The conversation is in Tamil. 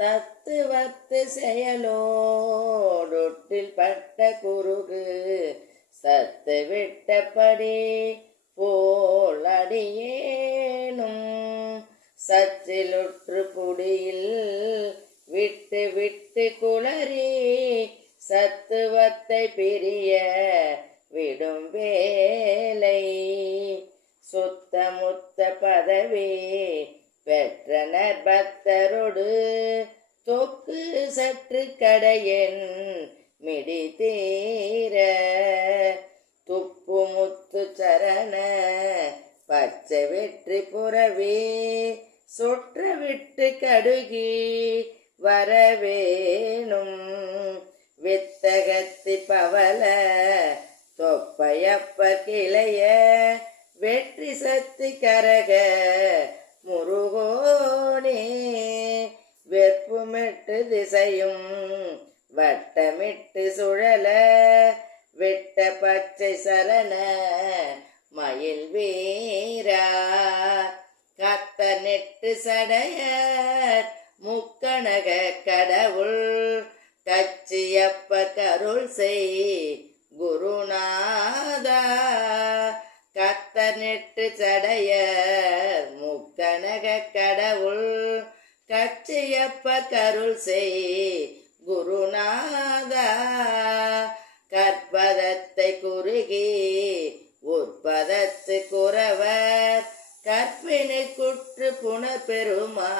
தத்துவத்து செயலோடொட்டில் பட்ட குறுகு சத்து விட்டபடி போல் அடியேனும் சச்சிலுற்று புடியில் விட்டு விட்டு குளறி சத்துவத்தை பிரிய விடும் வேலை சுத்த முத்த பதவி பெற்றனர் பக்தரோடு தொக்கு சற்று கடையன் மிடி தீர துப்பு முத்து சரண பச்சை வெற்றி புறவே சொற்ற விட்டு கடுகி வரவேணும் வித்தகத்தி பவல தொப்பையப்ப கிளைய வெற்றி சத்தி கரக முருகோனே வெற்புமிட்டு திசையும் வட்டமிட்டு சுழல வெட்ட பச்சை சரண மயில் வீரா கத்த நெட்டு சடையர் முக்கணக கடவுள் கச்சியப்ப கருள் செய் குருநாதா கத்த நெட்டு சடையர் முக்கணக கடவுள் கச்சியப்ப கருள் செய் குருநாதா கற்பதத்தை குறுகி உற்பதத்து குறவர் கற்பினை குற்று புனர்பெருமா